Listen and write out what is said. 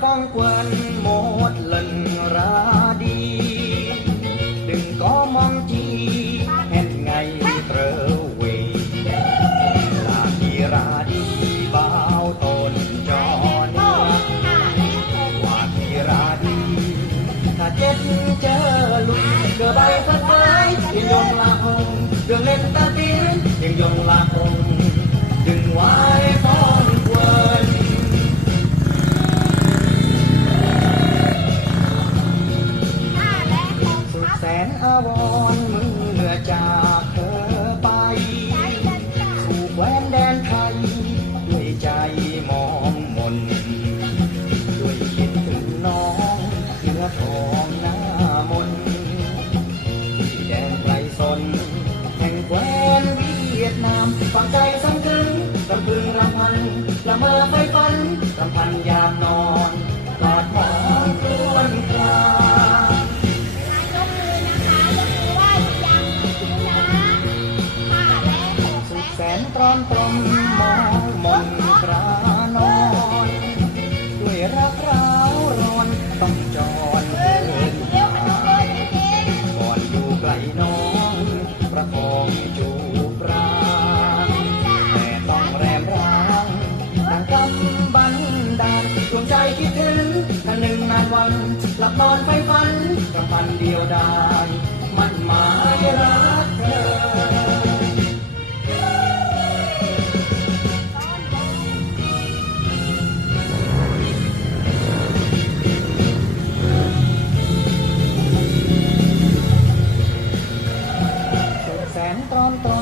phong quên một lần ra đi đừng có mong chi hẹn ngày trở về là khi ra đi bao tồn cho nước và khi ra đi ถ้าเจ็ดเจอลุยเาวรเมื่อจากเธอไปสู่แคว้นแดนไทยด้วยใจมองมน ด้วยคิดถึงน้องเนื้อทองหน้ามนที่แดนไกลสน แห่งแควนเวียดนามฝังใจสำคึงรำพึงรำพันละเมอไฟฝัน แสนตรอมตรมมองมนตรานอนด้วยรักร้าวร้อนต้องจรเอเดินมเลยจริงก่อนอยู่ไกลน้องประคองจูบราแต่ต้องแรมร้างดังกำบันดาลดวงใจคิดถึงกันหนึ่งนานวันหลับนอนไฟฝันกำพันเดียวดายมันหมาย ตรอมตรอม